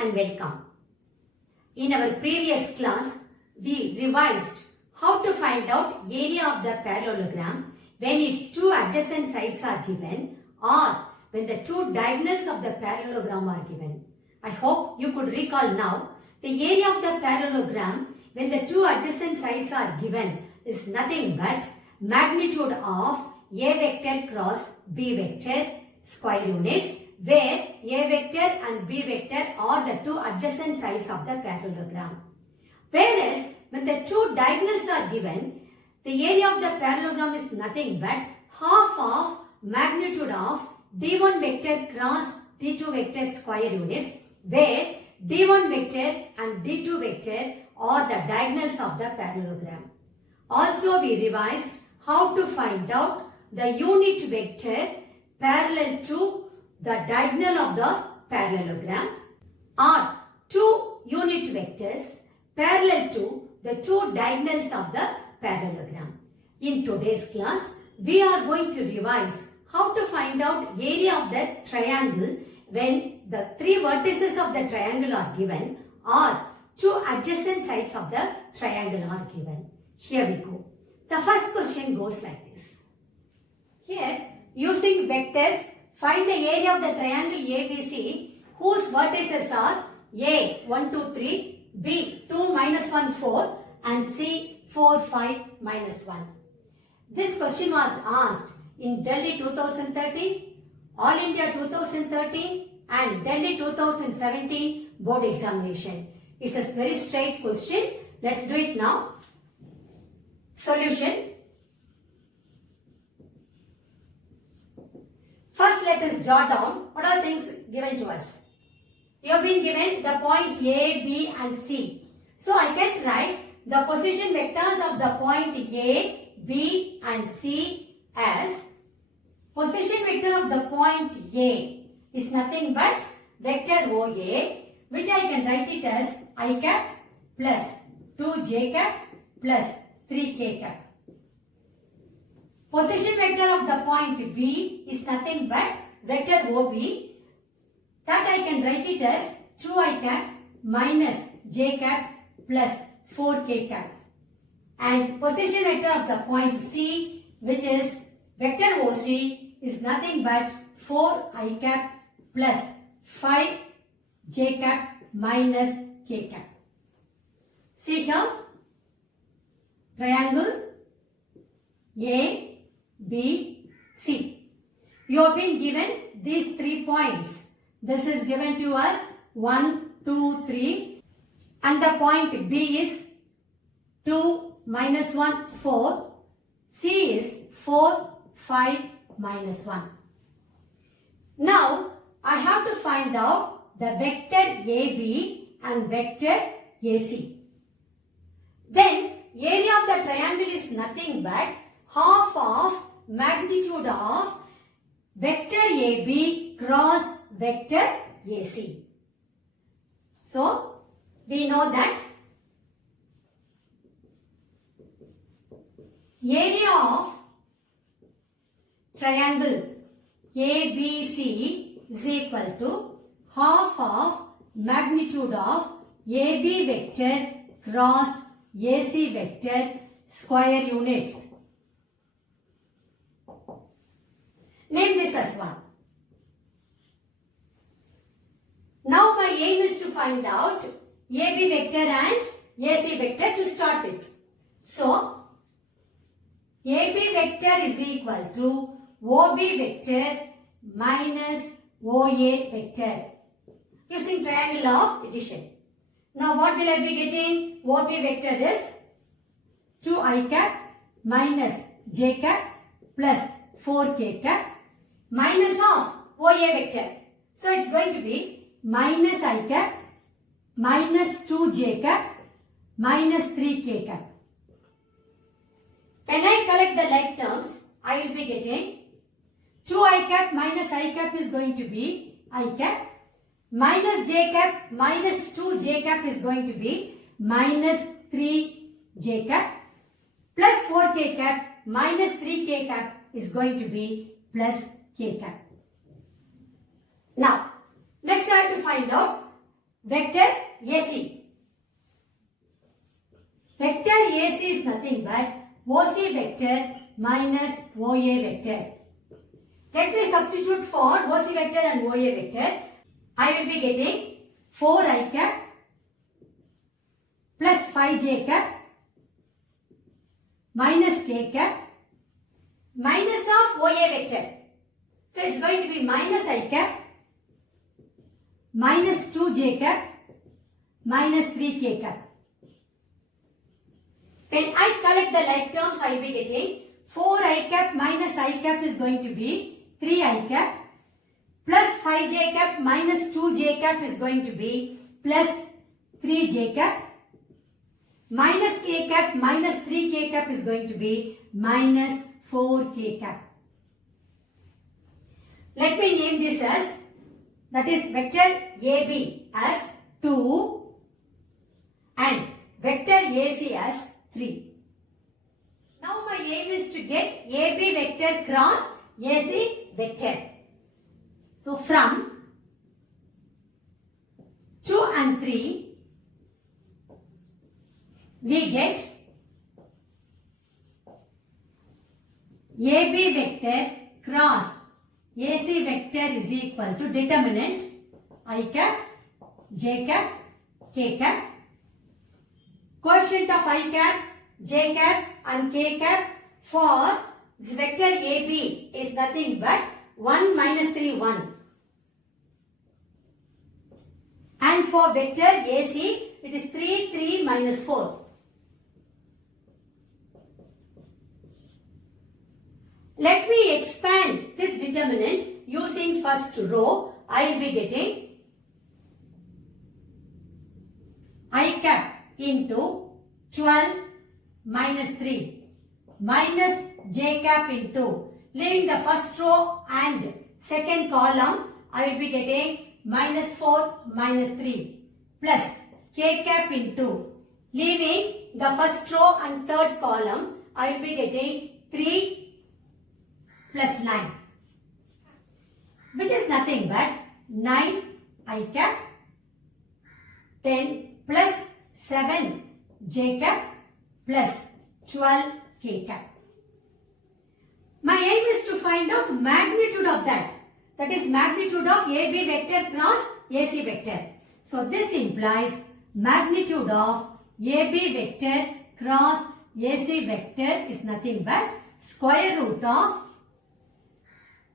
and welcome. In our previous class, we revised how to find out area of the parallelogram when its two adjacent sides are given or when the two diagonals of the parallelogram are given. I hope you could recall now the area of the parallelogram when the two adjacent sides are given is nothing but magnitude of A vector cross B vector square units, where A vector and B vector are the two adjacent sides of the parallelogram. Whereas when the two diagonals are given, the area of the parallelogram is nothing but half of magnitude of D1 vector cross D2 vector square units, where D1 vector and D2 vector are the diagonals of the parallelogram. Also, we revised how to find out the unit vector parallel to the diagonal of the parallelogram, or two unit vectors parallel to the two diagonals of the parallelogram. In today's class, we are going to revise how to find out area of the triangle when the three vertices of the triangle are given or two adjacent sides of the triangle are given. Here we go. The first question goes like this. Here, using vectors, find the area of the triangle ABC whose vertices are A 1, 2, 3, B 2, minus 1, 4 and C 4, 5, minus 1. This question was asked in Delhi 2013, All India 2013 and Delhi 2017 board examination. It's a very straight question. Let's do it now. Solution. First, let us jot down what are things given to us. You have been given the points A, B and C. So, I can write the position vectors of the point A, B and C as position vector of the point A is nothing but vector OA, which I can write it as I cap plus 2j cap plus 3k cap. Position vector of the point B is nothing but vector OB, that I can write it as 2i cap minus j cap plus 4k cap. And position vector of the point C, which is vector OC, is nothing but 4i cap plus 5j cap minus k cap. See here, triangle A, B, C. You have been given these 3 points. This is given to us 1, 2, 3 and the point B is 2, minus 1, 4. C is 4, 5, minus 1. Now, I have to find out the vector AB and vector AC. Then, area of the triangle is nothing but half of magnitude of vector AB cross vector AC. So, we know that area of triangle ABC is equal to half of magnitude of AB vector cross AC vector square units. Name this as 1. Now my aim is to find out AB vector and AC vector to start with. So, AB vector is equal to OB vector minus OA vector using triangle of addition. Now what will I be getting? OB vector is 2i cap minus j cap plus 4k cap minus of OA vector. So it's going to be minus I cap minus 2j cap minus 3k cap. When I collect the like terms, I will be getting 2i cap minus I cap is going to be I cap minus j cap minus 2j cap is going to be minus 3j cap plus 4k cap minus 3k cap is going to be plus k cap. Now, next I have to find out vector AC. Vector AC is nothing but OC vector minus OA vector. Let me substitute for OC vector and OA vector. I will be getting 4i cap plus 5j cap minus k cap minus of OA vector. So it's going to be minus I cap minus 2j cap minus 3k cap. When I collect the like terms, I will be getting 4i cap minus I cap is going to be 3i cap plus 5j cap minus 2j cap is going to be plus 3j cap minus k cap minus 3k cap is going to be minus 4k cap. Let me name this as, that is vector AB as 2 and vector AC as 3. Now my aim is to get AB vector cross AC vector. So from 2 and 3 we get AB vector cross AC vector is equal to determinant I cap, j cap, k cap. Coefficient of I cap, j cap and k cap for this vector AB is nothing but 1 minus 3, 1. And for vector AC, it is 3, 3 minus 4. Let me expand this determinant using first row. I will be getting I cap into 12 minus 3 minus j cap into, leaving the first row and second column, I will be getting minus 4 minus 3 plus k cap into, leaving the first row and third column, I will be getting 3 plus 9, which is nothing but 9 I cap, then plus 7 j cap plus 12 k cap. My aim is to find out magnitude of that. That is magnitude of AB vector cross AC vector. So this implies magnitude of AB vector cross AC vector is nothing but square root of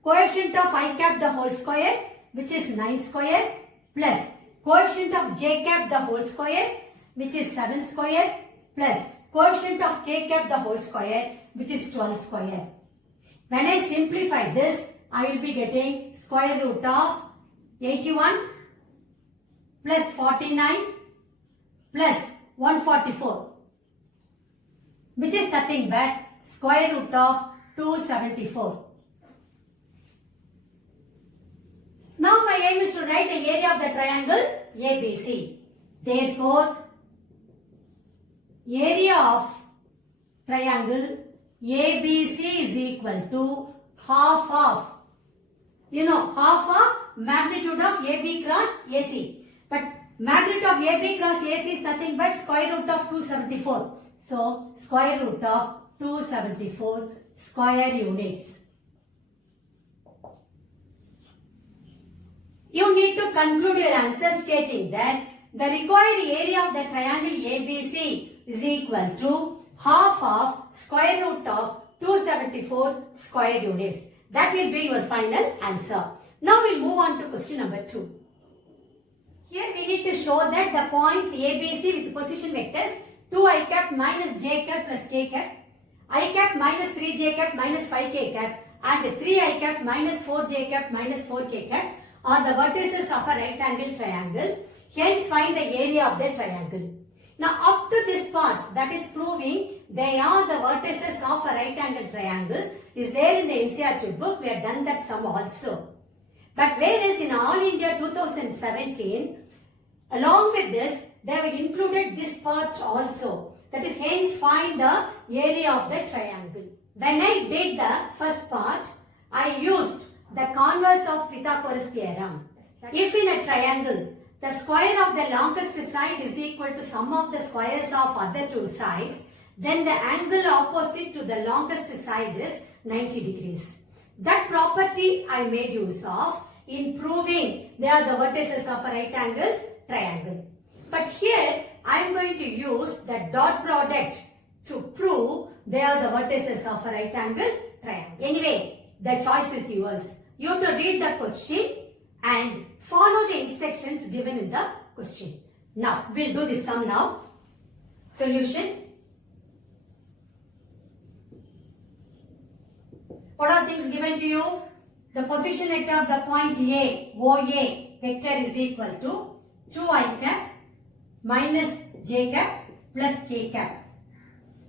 coefficient of I cap the whole square, which is 9 square, plus coefficient of j cap the whole square, which is 7 square, plus coefficient of k cap the whole square, which is 12 square. When I simplify this, I will be getting square root of 81 plus 49 plus 144, which is nothing but square root of 274. Now my aim is to write the area of the triangle ABC. Therefore, area of triangle ABC is equal to half of, half of magnitude of AB cross AC. But magnitude of AB cross AC is nothing but square root of 274. So, square root of 274 square units. You need to conclude your answer stating that the required area of the triangle ABC is equal to half of square root of 274 square units. That will be your final answer. Now we'll move on to question number 2. Here we need to show that the points ABC with position vectors 2i cap minus j cap plus k cap, I cap minus 3j cap minus 5k cap and 3i cap minus 4j cap minus 4k cap are the vertices of a right angle triangle. Hence find the area of the triangle. Now up to this part, that is proving they are the vertices of a right angle triangle, is there in the NCERT book. We have done that sum also. But whereas in All India 2017, along with this, they have included this part also. That is, hence find the area of the triangle. When I did the first part, I used the converse of Pythagoras theorem. If in a triangle, the square of the longest side is equal to sum of the squares of other two sides, then the angle opposite to the longest side is 90 degrees. That property I made use of in proving they are the vertices of a right angle triangle. But here I am going to use the dot product to prove they are the vertices of a right angle triangle. Anyway, the choice is yours. You have to read the question and follow the instructions given in the question. Now, we'll do this sum now. Solution. What are things given to you? The position vector of the point A, OA vector is equal to 2i cap minus j cap plus k cap.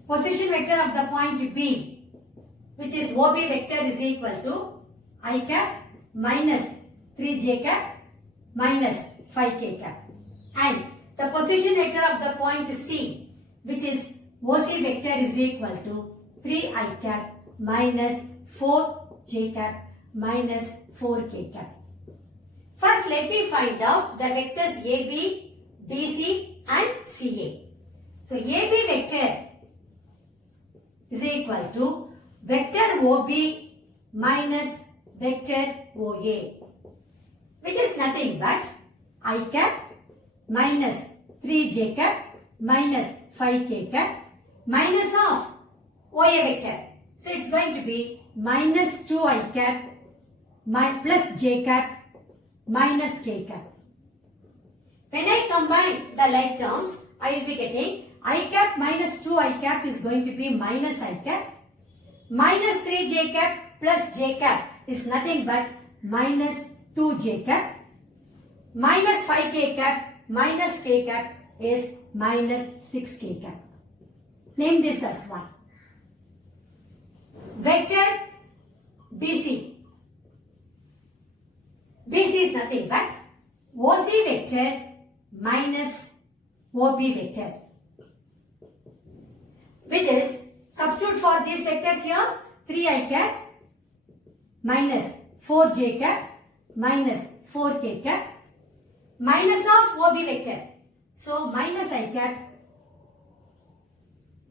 Position vector of the point B, which is OB vector, is equal to I cap minus 3j cap minus 5k cap. And the position vector of the point C, which is OC vector, is equal to 3i cap minus 4j cap minus 4k cap. First, let me find out the vectors AB, BC and CA. So, AB vector is equal to vector OB minus vector OA, which is nothing but I cap minus 3j cap minus 5k cap minus of OA vector. So, it's going to be minus 2i cap plus j cap minus k cap. When I combine the like terms, I will be getting I cap minus 2i cap is going to be minus I cap. Minus 3j cap plus j cap is nothing but minus 2j cap. Minus 5k cap minus k cap is minus 6k cap. Name this as 1. Vector BC. BC is nothing but OC vector minus OB vector, which is, substitute for these vectors here, 3i cap minus 4j cap minus 4k cap minus of OB vector. So, minus I cap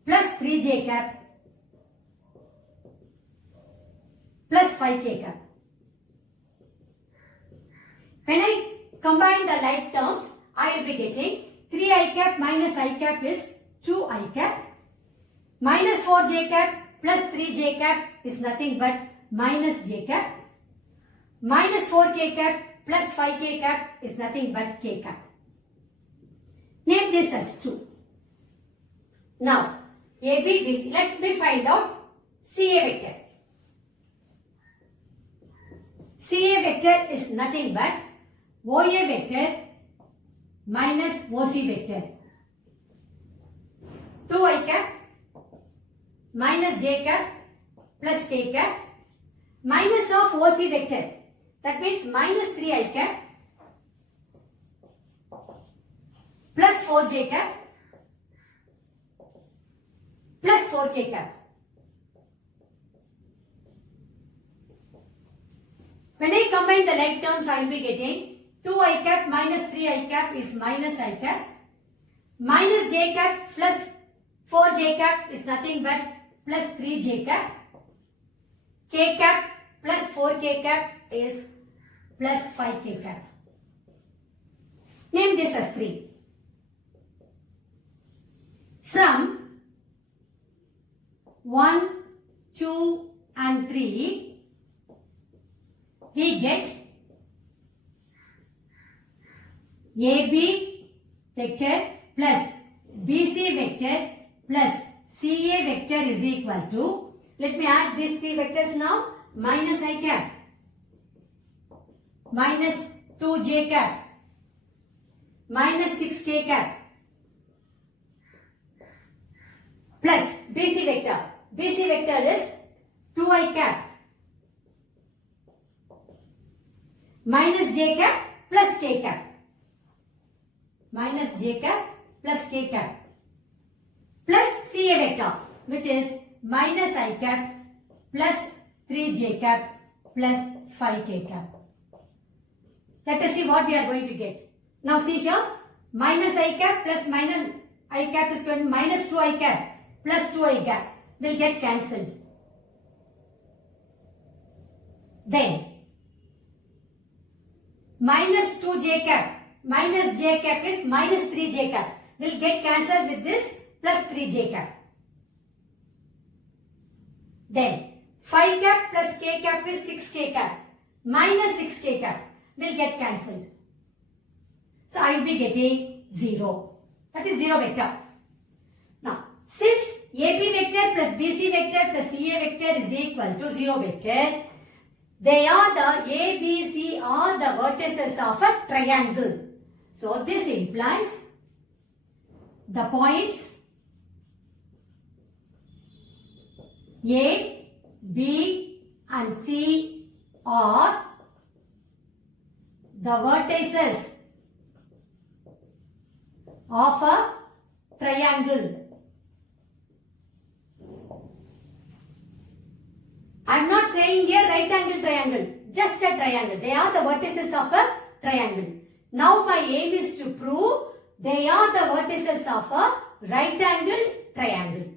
plus 3j cap plus 5k cap. When I combine the like terms, I will be getting 3i cap minus I cap is 2i cap. Minus 4j cap plus 3j cap is nothing but minus j cap. Minus 4k cap plus 5k cap is nothing but k cap. Name this as 2. Now, AB, BC. Let me find out CA vector. CA vector is nothing but OA vector minus OC vector. 2i cap minus j cap plus k cap minus of OC vector. That means minus 3i cap plus 4j cap plus 4k cap. When I combine the like terms, I will be getting 2i cap minus 3i cap is minus I cap. Minus j cap plus 4j cap is nothing but plus 3j cap. K cap plus 4k cap is plus 5k cap. Name this as 3. From 1, 2 and 3, we get AB vector plus BC vector plus CA vector is equal to, let me add these 3 vectors now, minus I cap, minus 2j cap, minus 6k cap, plus BC vector. BC vector is 2i cap, minus j cap plus k cap, minus j cap plus k cap, plus CA vector, which is minus I cap plus 3j cap plus 5k cap. Let us see what we are going to get. Now see here, minus I cap plus minus I cap is going to minus 2 I cap plus 2 I cap will get cancelled. Then minus 2 j cap minus j cap is minus 3 j cap will get cancelled with this plus 3 j cap. Then 5 cap plus k cap is 6 k cap minus 6 k cap will get cancelled. So I will be getting 0. That is 0 vector. Now since AB vector plus BC vector plus CA vector is equal to 0 vector, they are the A, B, C are the vertices of a triangle. So this implies the points A, B and C are the vertices of a triangle. I am not saying here right angle triangle, just a triangle. They are the vertices of a triangle. Now my aim is to prove they are the vertices of a right angle triangle.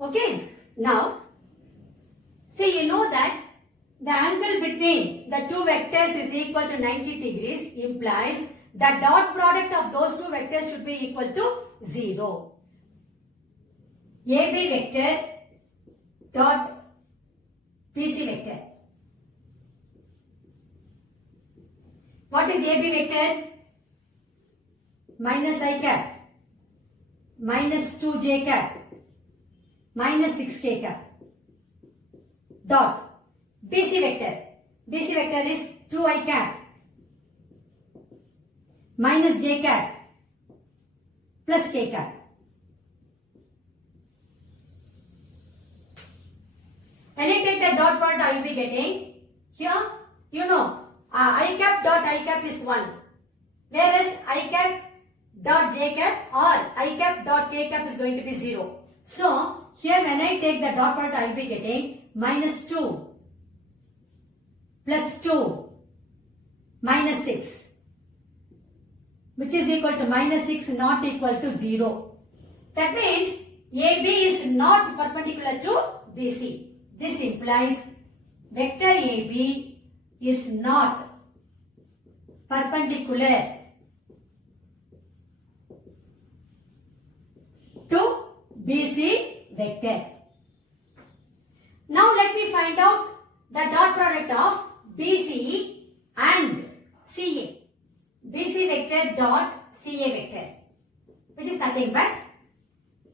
Okay. Now, see, you know that the angle between the two vectors is equal to 90 degrees implies the dot product of those two vectors should be equal to 0. AB vector dot BC vector. What is AB vector? Minus I cap, minus 2j cap, minus 6k cap. Dot. BC vector. BC vector is 2I cap, minus j cap, plus k cap. When I take the dot product, I will be getting here, you know, I cap dot I cap is 1. Whereas I cap dot j cap or I cap dot k cap is going to be 0. So, here when I take the dot product, I will be getting minus 2 plus 2 minus 6, which is equal to minus 6 not equal to 0. That means AB is not perpendicular to BC. This implies vector AB is not perpendicular to BC vector. Now let me find out the dot product of BC and CA. BC vector dot CA vector, which is nothing but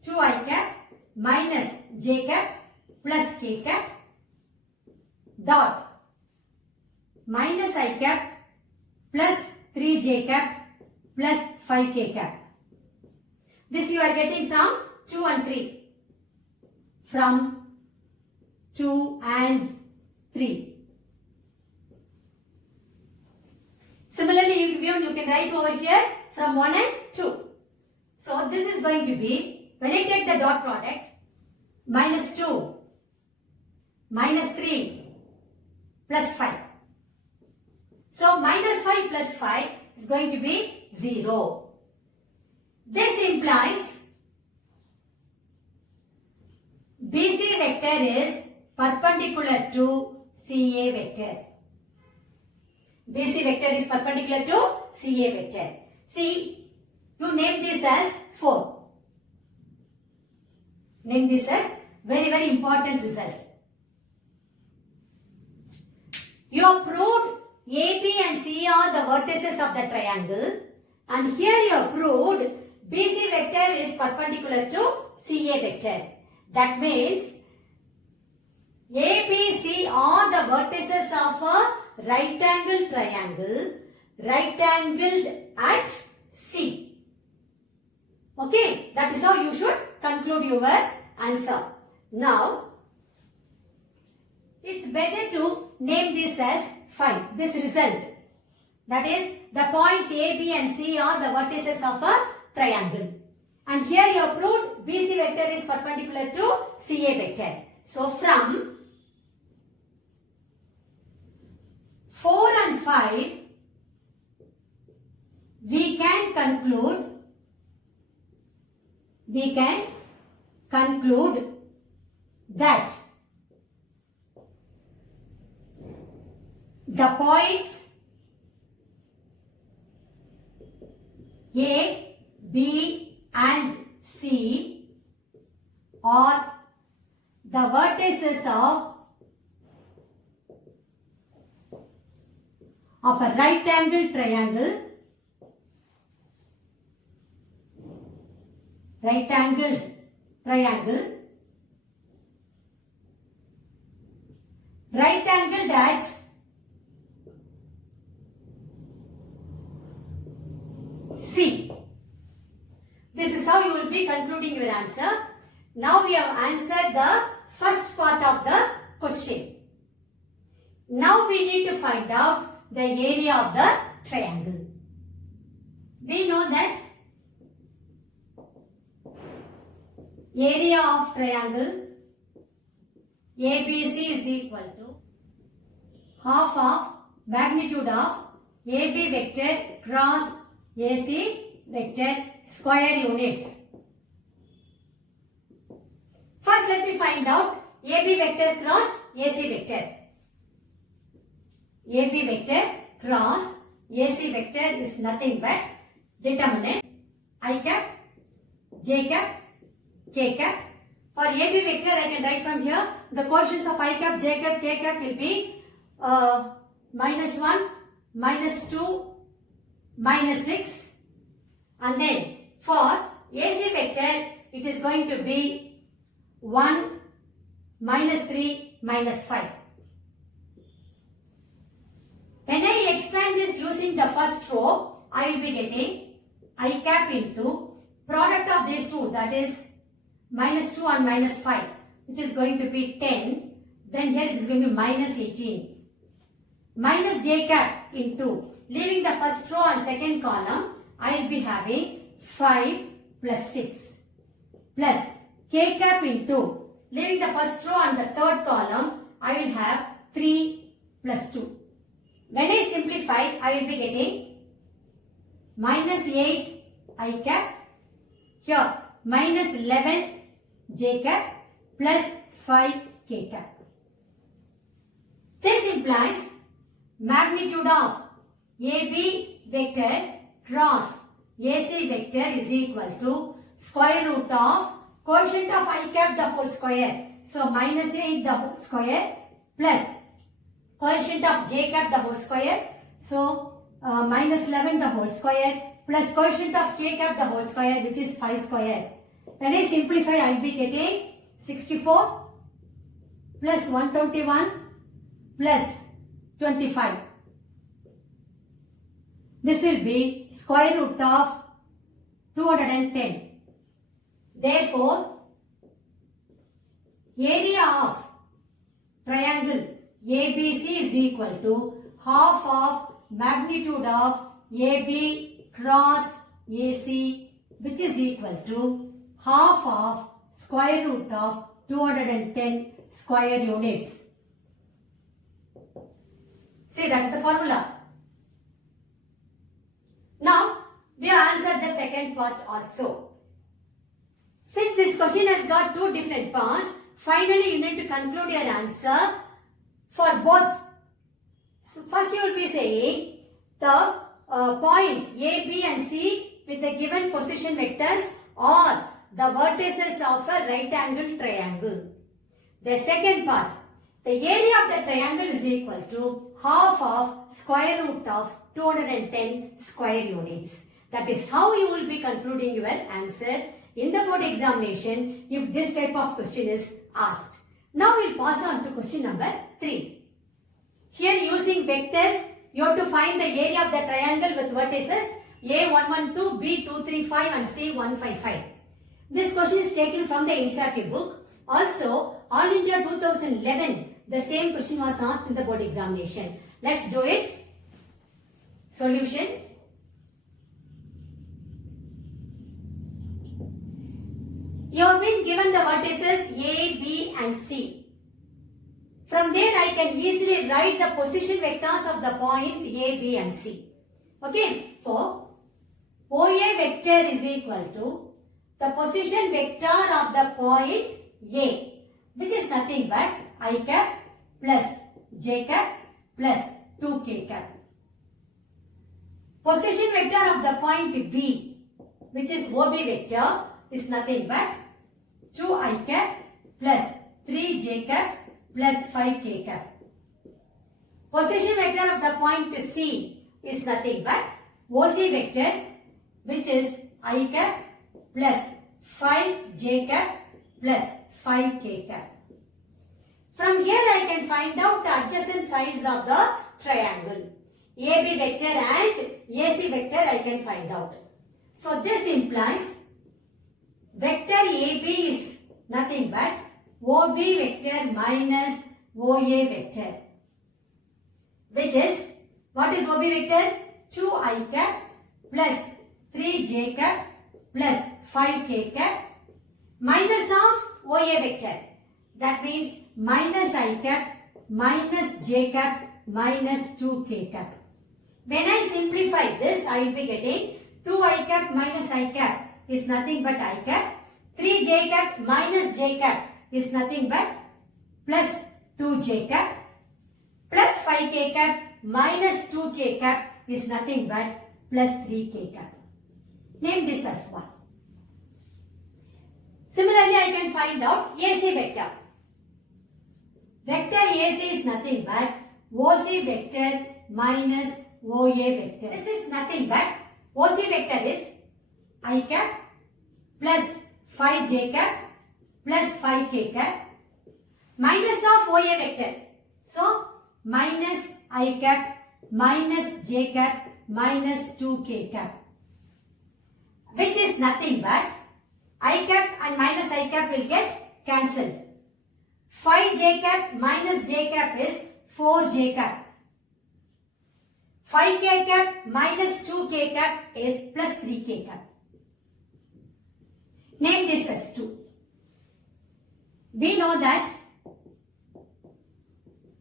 2I cap minus j cap plus k cap dot minus I cap plus 3j cap plus 5k cap. This you are getting from 2 and 3. From 2 and 3. Similarly, you can write over here from 1 and 2. So this is going to be, when I take the dot product, minus 2, minus 3, plus 5. So minus 5 plus 5 is going to be 0. This implies BC vector is perpendicular to CA vector. BC vector is perpendicular to CA vector. See, you name this as 4. Name this as very important result. You have proved AB and C are the vertices of the triangle, and here you have proved BC vector is perpendicular to CA vector. That means ABC are the vertices of a right angle triangle, right angled at C. Okay, that is how you should conclude your answer. Now, it's better to name this as phi, this result. That is, the points A, B and C are the vertices of a triangle. And here you have proved BC vector is perpendicular to CA vector. So, from 4 and 5, we can conclude that the points A, B and C are the vertices of a right angle triangle, that C. This is how you will be concluding your answer. Now we have answered the first part of the question. Now we need to find out the area of the triangle. We know that area of triangle ABC is equal to half of magnitude of AB vector cross AC vector square units. First let me find out AB vector cross AC vector. AB vector cross AC vector is nothing but determinant I cap, J cap, K cap. For AB vector I can write from here the coefficients of I cap, J cap, K cap will be -1, -2, -6, and then for AC vector it is going to be 1, -3, -5. When I expand this using the first row, I will be getting I cap into product of these two, that is -2 and -5, which is going to be 10. Then here it is going to be -18. Minus J cap into, leaving the first row and second column, I will be having 5 plus 6 plus K cap into, leaving the first row and the third column, I will have 3 plus 2. When I simplify, I will be getting -8 I cap, here -11 J cap plus 5 K cap. This implies magnitude of AB vector cross AC vector is equal to square root of quotient of I cap the whole square. So -8 the whole square plus quotient of J cap the whole square. So -11 the whole square plus quotient of K cap the whole square, which is 5 square. When I simplify, I will be getting 64 plus 121 plus 25. This will be square root of 210. Therefore, area of triangle ABC is equal to half of magnitude of AB cross AC, which is equal to half of square root of 210 square units. See, that is the formula. Now, we have answered the second part also. Since this question has got two different parts, finally you need to conclude your answer for both. So, first you will be saying the points A, B and C with the given position vectors are the vertices of a right angle triangle. The second part, the area of the triangle is equal to half of square root of 210 square units. That is how you will be concluding your answer in the board examination if this type of question is asked. Now we will pass on to question number 3. Here using vectors, you have to find the area of the triangle with vertices A112, B235 and C155. This question is taken from the NCERT book. Also, All India 2011, the same question was asked in the board examination. Let's do it. Solution. You have been given the vertices A, B and C. From there I can easily write the position vectors of the points A, B and C. Okay. For OA vector is equal to the position vector of the point A, which is nothing but I cap plus j cap plus 2k cap. Position vector of the point B, which is OB vector, is nothing but 2i cap plus 3j cap plus 5k cap. Position vector of the point C is nothing but OC vector, which is I cap plus 5j cap plus 5k cap. From here I can find out the adjacent sides of the triangle. AB vector and AC vector I can find out. So this implies vector AB is nothing but OB vector minus OA vector, which is, what is OB vector? 2i cap plus 3j cap plus 5k cap minus of OA vector. That means minus I cap minus j cap minus 2k cap. When I simplify this, I will be getting 2i cap minus I cap is nothing but I cap. 3j cap minus j cap is nothing but plus 2j cap plus 5k cap minus 2k cap is nothing but plus 3k cap. Name this as 1. Similarly, I can find out AC vector. Vector AC is nothing but OC vector minus OA vector. This is nothing but OC vector is I cap plus 5j cap plus 5k cap minus of OA vector. So, minus I cap minus j cap minus 2k cap, which is nothing but I cap and minus I cap will get cancelled. 5j cap minus j cap is 4j cap. 5k cap minus 2k cap is plus 3k cap. Name this as 2. We know that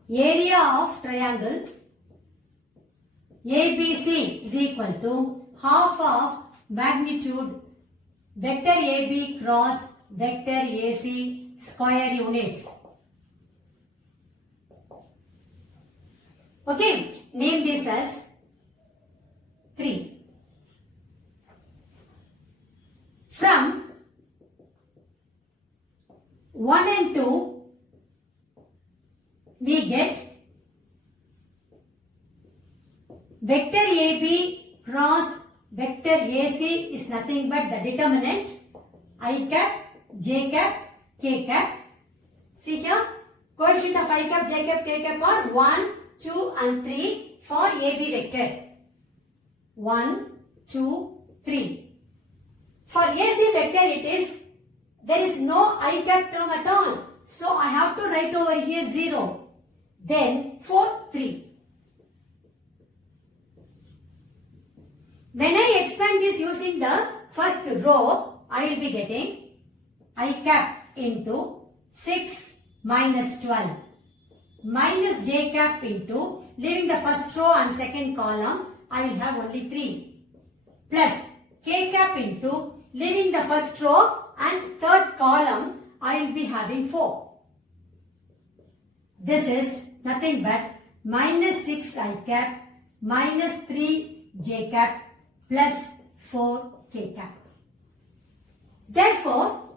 area of triangle ABC is equal to half of magnitude vector AB cross vector AC square units. Okay, name this as 3. From 1 and 2, we get vector AB cross vector AC is nothing but the determinant I cap, j cap, k cap. See here, coefficient of I cap, j cap, k cap are 1, 2 and 3 for AB vector. 1, 2, 3. For AC vector it is, there is no I cap term at all. So I have to write over here 0. Then 4, 3. When I expand this using the first row, I will be getting I cap into 6 minus 12 minus j cap into, leaving the first row and second column, I will have only 3 plus k cap into, leaving the first row and third column, I will be having 4. This is nothing but minus 6 I cap minus 3 j cap plus 4 k cap. Therefore,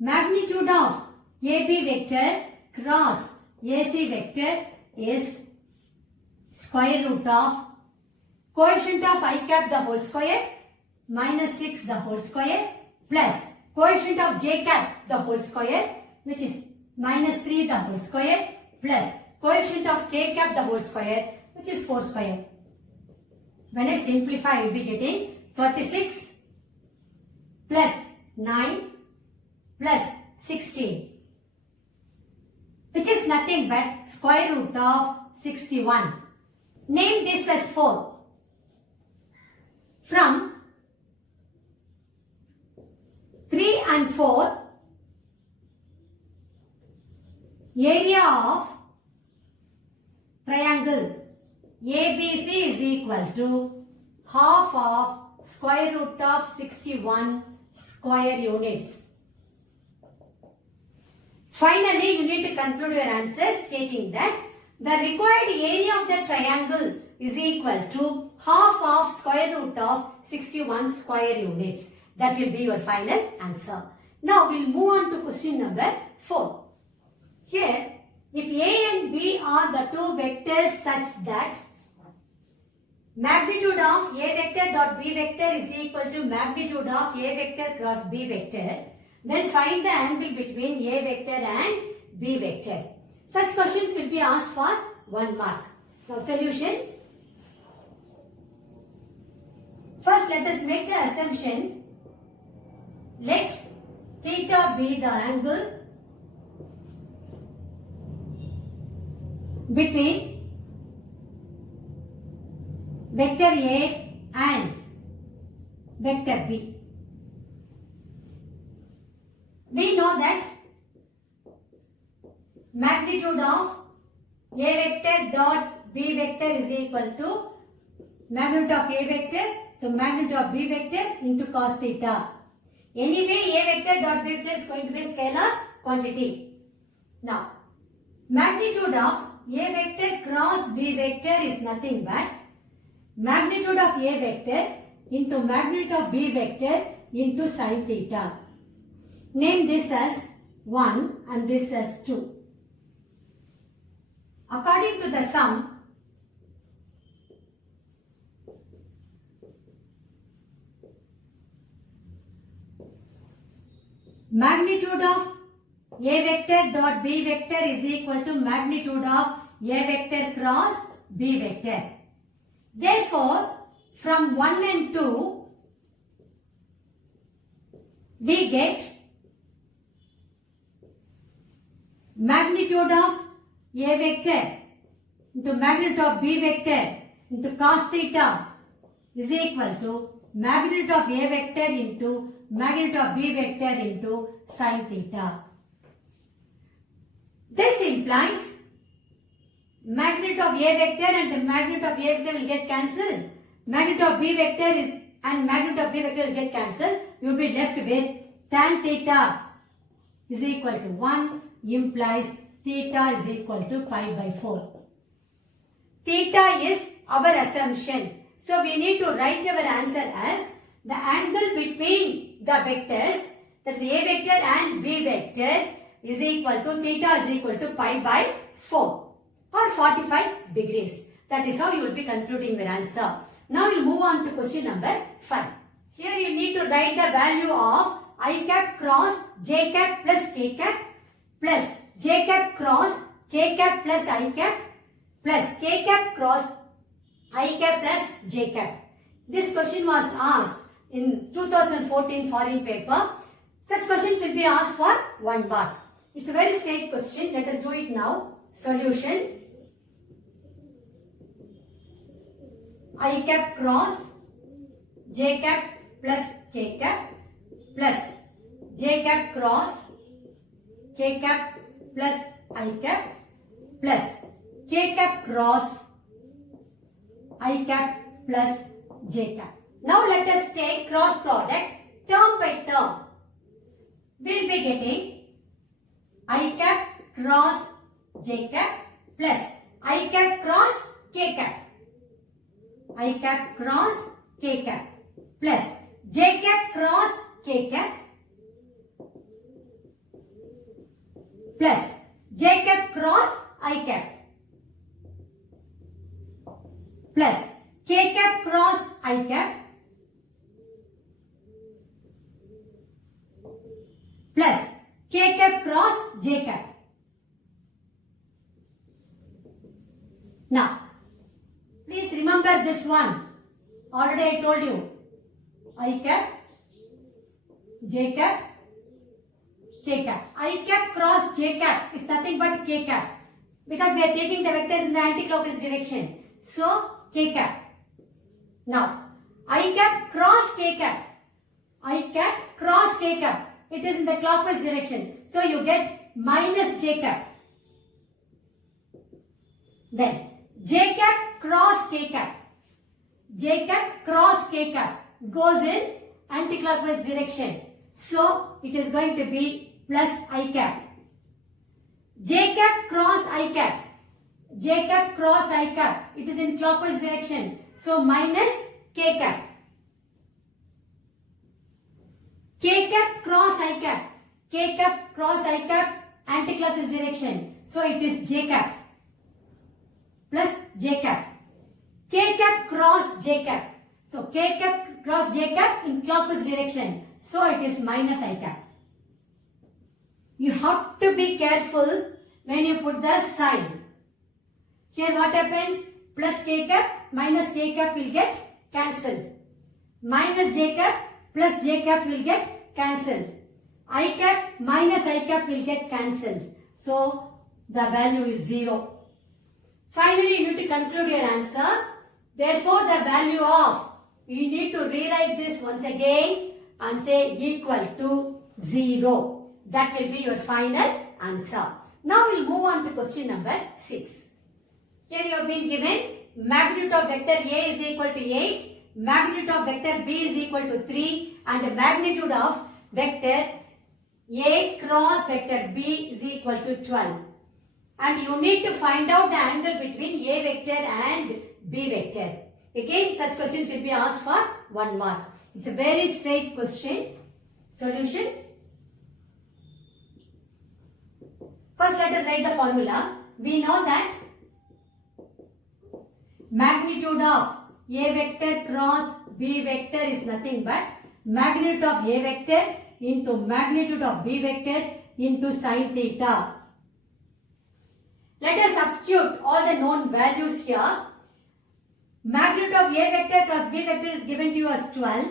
magnitude of AB vector cross AC vector is square root of coefficient of I cap the whole square minus 6 the whole square plus coefficient of j cap the whole square, which is minus 3 the whole square plus coefficient of k cap the whole square, which is 4 square. When I simplify, I will be getting 36 plus 9 plus 16, which is nothing but square root of 61. Name this as 4. From 3 and 4, area of triangle ABC is equal to half of square root of 61 square units. Finally, you need to conclude your answer stating that the required area of the triangle is equal to half of square root of 61 square units. That will be your final answer. Now, we'll move on to question number 4. Here, if A and B are the two vectors such that magnitude of A vector dot B vector is equal to magnitude of A vector cross B vector, then find the angle between A vector and B vector. Such questions will be asked for 1 mark. Now, solution. First, let us make the assumption. Let theta be the angle between vector A and vector B. We know that magnitude of A vector dot B vector is equal to magnitude of A vector to magnitude of B vector into cos theta. Anyway, A vector dot B vector is going to be a scalar quantity. Now, magnitude of A vector cross B vector is nothing but magnitude of A vector into magnitude of B vector into sin theta. Name this as 1 and this as 2. According to the sum, magnitude of A vector dot B vector is equal to magnitude of A vector cross B vector. Therefore, from 1 and 2, we get magnitude of A vector into magnitude of B vector into cos theta is equal to magnitude of A vector into magnitude of B vector into sin theta. This implies magnitude of A vector and magnitude of A vector will get cancelled. Magnitude of B vector and magnitude of B vector will get cancelled. You will be left with tan theta is equal to 1 implies theta is equal to pi by 4. Theta is our assumption. So we need to write our answer as the angle between the vectors, that is A vector and B vector, is equal to theta is equal to pi by 4 or 45 degrees. That is how you will be concluding your answer. Now we will move on to question number 5. Here you need to write the value of I cap cross j cap plus k cap plus j cap cross k cap plus I cap plus k cap cross I cap plus j cap. This question was asked in 2014 foreign paper. Such questions will be asked for 1 mark. It's a very straight question. Let us do it now. Solution. I cap cross j cap plus k cap plus j cap cross k cap plus I cap plus k cap cross I cap plus j cap. Now let us take cross product term by term. We will be getting I cap cross j cap plus I cap cross k cap. I cap cross k cap plus j cap cross k cap plus j cap cross I cap plus k cap cross I cap plus k cap cross j cap. Now, please remember this one. Already I told you. I cap, j cap, k cap. I cap cross j cap is nothing but k cap, because we are taking the vectors in the anti-clockwise direction. So, k cap. Now, I cap cross k cap. I cap cross k cap. It is in the clockwise direction. So, you get minus j cap. Then, j cap cross k cap. J cap cross k cap. goes in anti-clockwise direction. So it is going to be plus I cap. J cap cross I cap. J cap cross I cap. It is in clockwise direction. So minus K cap. K cap cross I cap. K cap cross I cap anti-clockwise direction. So it is J cap plus J cap. K cap cross J cap. So K cap cross J cap in clockwise direction. So it is minus I cap. You have to be careful when you put the sign. Here what happens? Plus K cap minus K cap will get cancelled. Minus J cap plus J cap will get cancelled. I cap minus I cap will get cancelled. So the value is 0. Finally, you need to conclude your answer. Therefore, the value of, you need to rewrite this once again and say equal to 0. That will be your final answer. Now we'll move on to question number 6. Here you have been given magnitude of vector A is equal to 8, magnitude of vector B is equal to 3 and magnitude of vector A cross vector B is equal to 12. And you need to find out the angle between A vector and B vector. Again, such questions will be asked for 1 mark. It's a very straight question. Solution. First, let us write the formula. We know that magnitude of A vector cross B vector is nothing but magnitude of A vector into magnitude of B vector into sin theta. Let us substitute all the known values here. Magnitude of A vector cross B vector is given to you as 12,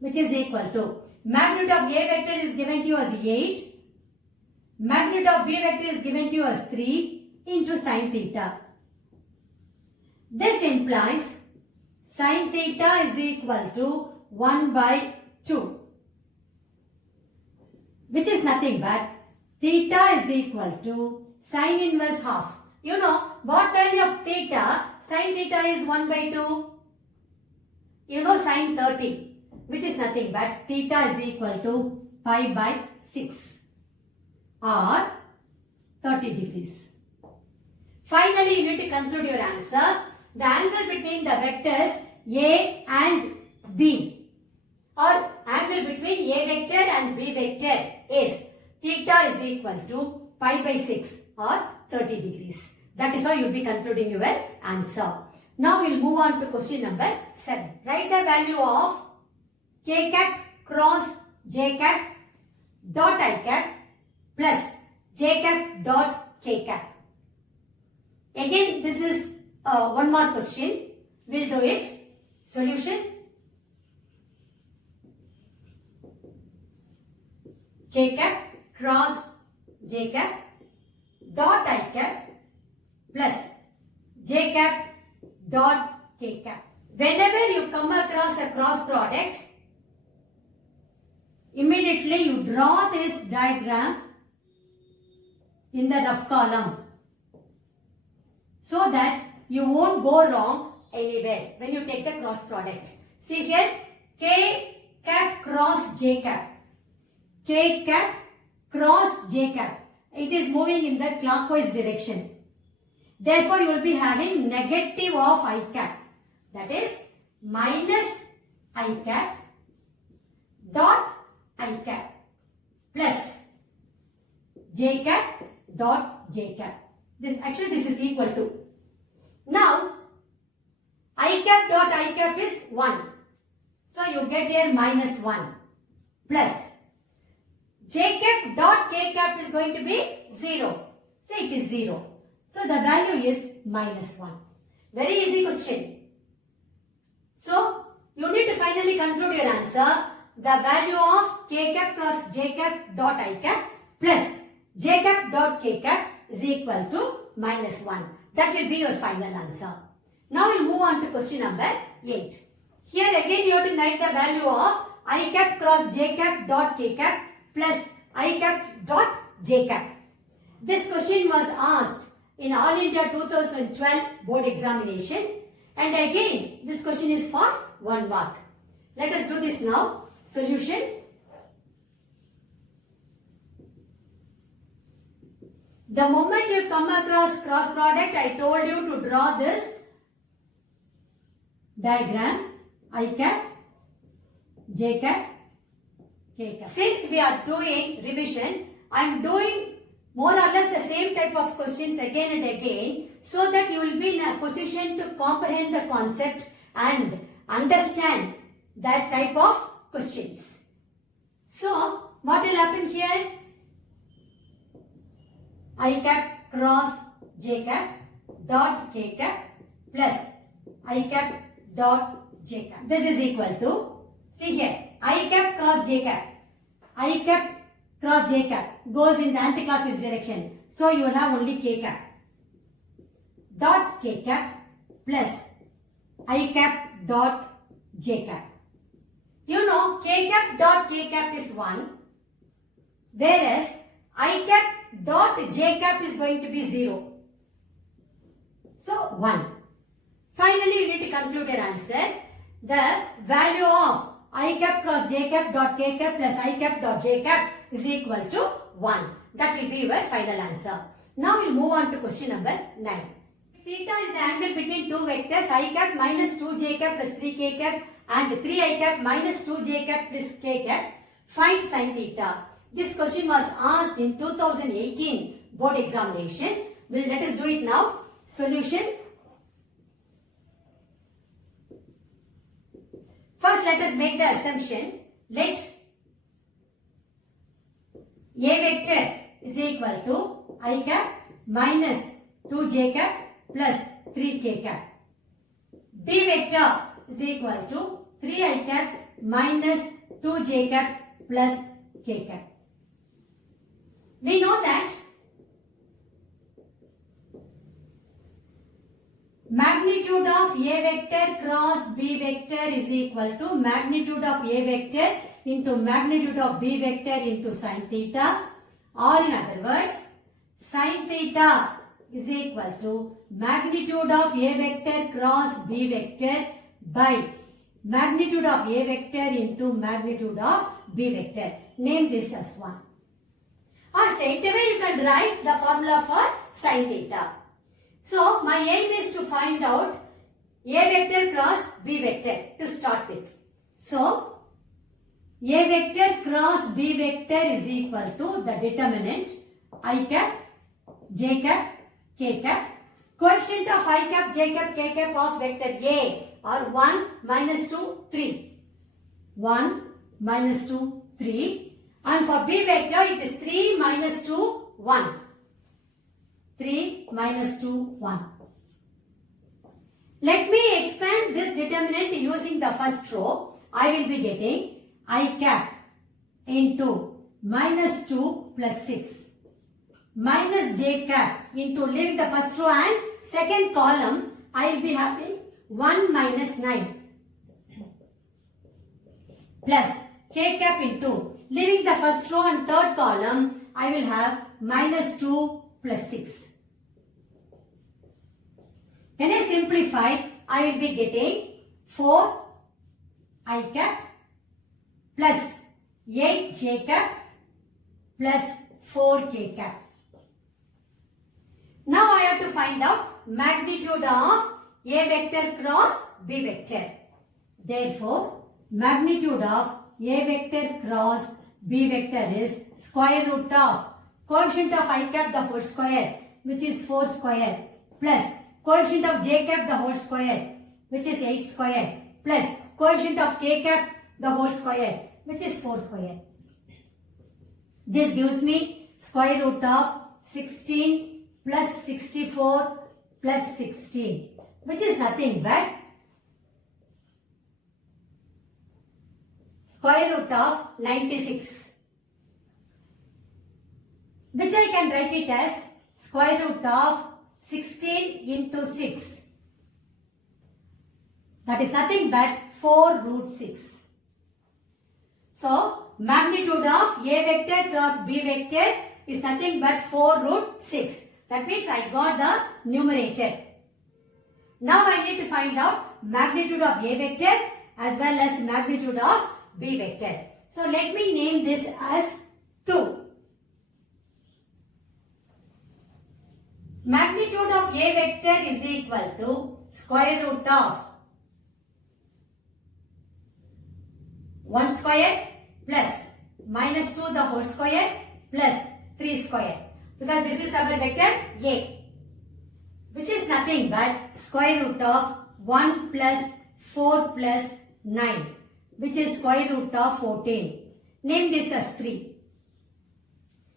which is equal to magnitude of A vector is given to you as 8. Magnitude of B vector is given to you as 3 into sin theta. This implies sin theta is equal to 1 by 2, which is nothing but theta is equal to sin inverse half. You know what value of theta? Sin theta is 1 by 2. You know sin 30, which is nothing but theta is equal to pi by 6 or 30 degrees. Finally, you need to conclude your answer. The angle between the vectors A and B, or angle between A vector and B vector is theta is equal to pi by 6 or 30 degrees. That is how you will be concluding your answer. Now we will move on to question number 7. Write the value of K cap cross J cap dot I cap plus J cap dot K cap. Again, this is 1 more question. We will do it. Solution. K cap cross J cap dot I cap plus J cap dot K cap. Whenever you come across a cross product, immediately you draw this diagram in the rough column so that you won't go wrong anywhere when you take the cross product. See here, K cap cross J cap. K cap cross J cap. It is moving in the clockwise direction. Therefore, you will be having negative of I cap. That is minus I cap dot I cap plus J cap dot J cap. This is equal to. Now, I cap dot I cap is 1. So, you get there minus 1 plus J cap dot K cap is going to be 0. So, it is 0. So, the value is minus 1. Very easy question. So, you need to finally conclude your answer. The value of K cap cross J cap dot I cap plus J cap dot K cap is equal to minus 1. That will be your final answer. Now, we move on to question number 8. Here again, you have to write the value of I cap cross J cap dot K cap plus I cap dot J cap. This question was asked in All India 2012 board examination, and again this question is for 1 mark. Let us do this now. Solution. The moment you come across cross product, I told you to draw this diagram. I cap, J cap, K cap. Since we are doing revision, I am doing more or less the same type of questions again and again, so that you will be in a position to comprehend the concept and understand that type of questions. So, what will happen here? I cap cross J cap dot K cap plus I cap dot J cap. This is equal to, see here, I cap cross J cap. I cap cross J cap goes in the anticlockwise direction. So you will have only K cap. Dot K cap plus I cap dot J cap. You know K cap dot K cap is 1, whereas I cap dot J cap is going to be 0. So 1. Finally, you need to conclude your answer. The value of I cap cross J cap dot K cap plus I cap dot J cap is equal to 1. That will be your final answer. Now we move on to question number 9. Theta is the angle between two vectors I cap minus 2J cap plus 3K cap and 3I cap minus 2J cap plus K cap. Find sin theta. This question was asked in 2018 board examination. Let us do it now. Solution. First, let us make the assumption. Let A vector is equal to I cap minus 2J cap plus 3K cap. B vector is equal to 3I cap minus 2J cap plus K cap. We know that magnitude of A vector cross B vector is equal to magnitude of A vector into magnitude of B vector into sin theta, or in other words, sin theta is equal to magnitude of A vector cross B vector by magnitude of A vector into magnitude of B vector. Name this as 1. Or straight away you can write the formula for sin theta. So, my aim is to find out A vector cross B vector to start with. So, A vector cross B vector is equal to the determinant I cap, J cap, K cap. Coefficient of I cap, J cap, K cap of vector A are 1, minus 2, 3. 1, minus 2, 3. And for B vector, it is 3, minus 2, 1. 3, minus 2, 1. Let me expand this determinant using the first row. I will be getting I cap into minus 2 plus 6 minus J cap into, leaving the first row and second column, I will be having 1 minus 9 plus K cap into, leaving the first row and third column, I will have minus 2 plus 6. When I simplify, I will be getting 4 I cap plus 8 J cap plus 4 K cap. Now I have to find out magnitude of A vector cross B vector. Therefore, magnitude of A vector cross B vector is square root of coefficient of I cap the whole square, which is 4 square, plus coefficient of J cap the whole square, which is 8 square, plus coefficient of K cap the whole square, which is 4 square. This gives me square root of 16 plus 64 plus 16, which is nothing but square root of 96, which I can write it as square root of 16 into 6. That is nothing but 4 root 6. So, magnitude of A vector cross B vector is nothing but 4 root 6. That means I got the numerator. Now I need to find out magnitude of A vector as well as magnitude of B vector. So let me name this as 2. Magnitude of A vector is equal to square root of 1 square plus minus 2 the whole square plus 3 square. Because this is our vector A, which is nothing but square root of 1 plus 4 plus 9, which is square root of 14. Name this as 3.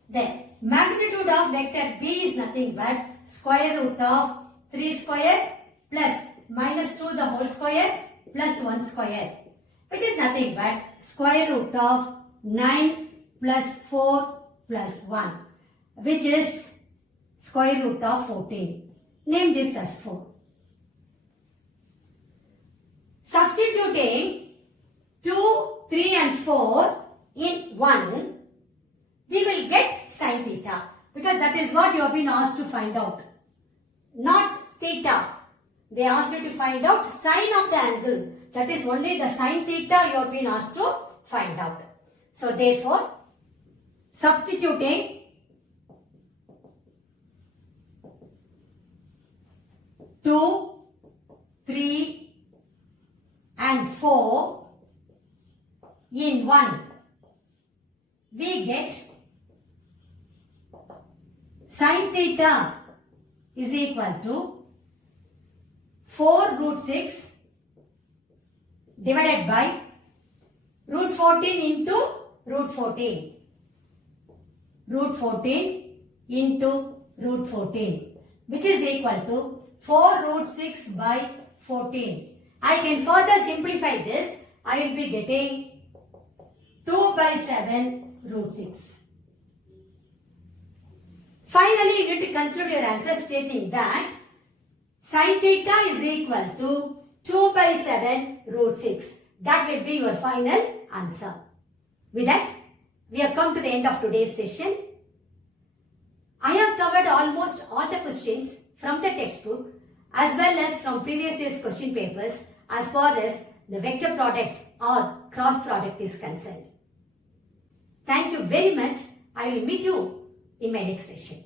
Then magnitude of vector B is nothing but square root of 3 square plus minus 2 the whole square plus 1 square, which is nothing but square root of 9 plus 4 plus 1, which is square root of 14. Name this as 4. Substituting 2, 3 and 4 in 1, we will get sin theta, because that is what you have been asked to find out. Not theta. They asked you to find out sine of the angle. That is only the sin theta you have been asked to find out. So therefore, substituting 2, 3 and 4 in 1, we get sin theta is equal to 4 root 6 divided by root 14 into root 14. Root 14 into root 14, which is equal to 4 root 6 by 14. I can further simplify this. I will be getting 2 by 7 root 6. Finally, you need to conclude your answer stating that sin theta is equal to 2 by 7 root 6. That will be your final answer. With that, we have come to the end of today's session. I have covered almost all the questions from the textbook as well as from previous year's question papers as far as the vector product or cross product is concerned. Thank you very much. I will meet you in my next session.